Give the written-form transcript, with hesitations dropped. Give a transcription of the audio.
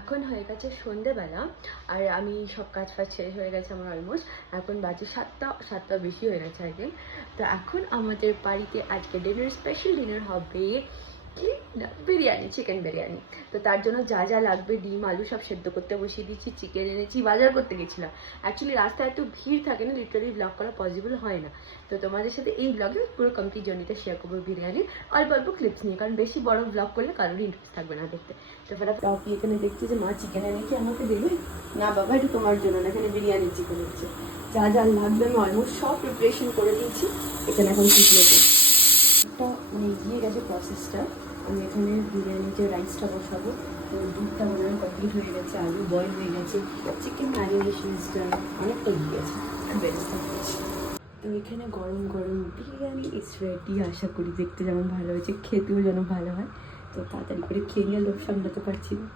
এখন হয়ে গেছে সন্ধেবেলা, আর আমি সব কাজ ফাজ শেষ হয়ে গেছে আমার অলমোস্ট। এখন বাজে 7টা বেশি হয়ে গেছে আই থিঙ্ক। তো এখন আমাদের বাড়িতে আজকে ডিনার, স্পেশাল ডিনার হবে কি না, বিরিয়ানি, চিকেন বিরিয়ানি। তো তার জন্য যা যা লাগবে, ডিম আলু সব সেদ্ধ করতে বসিয়ে দিচ্ছি, চিকেন এনেছি, বাজার করতে গেছিলাম। অ্যাকচুয়ালি রাস্তায় এত ভিড় থাকে না, লিটারালি ব্লগ করা পসিবল হয় না। তো তোমাদের সাথে এই ব্লগে পুরো কমপ্লিট জার্নিটা শেয়ার করবো বিরিয়ানির অল্প অল্প ক্লিপস নিয়ে, কারণ বেশি বড় ব্লগ করলে কারোরই ইন্টারেস্ট থাকবে না দেখতে। তো ফটাফট এখানে দেখছি যে মা চিকেন এনেছে, আমাকে দেবে না বাবা, এটা তোমার জন্য না, এখানে বিরিয়ানির চিকেন হচ্ছে। যা যা লাগবে আমি অলমোস্ট সব প্রিপারেশন করে দিয়েছি। এখানে এখন শিখলে একটা মানে এগিয়ে গেছে প্রসেসটা। আমি এখানে বিরিয়ানির যে রাইসটা বসাবো, তো দুধটা বানানো কমপ্লিট হয়ে গেছে, আলু বয়েল হয়ে গেছে, চিকেন ম্যারিনেশনসটা অনেকটা এগিয়ে গেছে, ব্যবস্থা করছি। তো এখানে গরম গরম বিরিয়ানি ইস রেডি। আশা করি দেখতে যেমন ভালো হয়েছে, খেতেও যেন ভালো হয়। তো তাড়াতাড়ি করে খেয়ে নিয়ে লোভ সামলাতে পারছি না।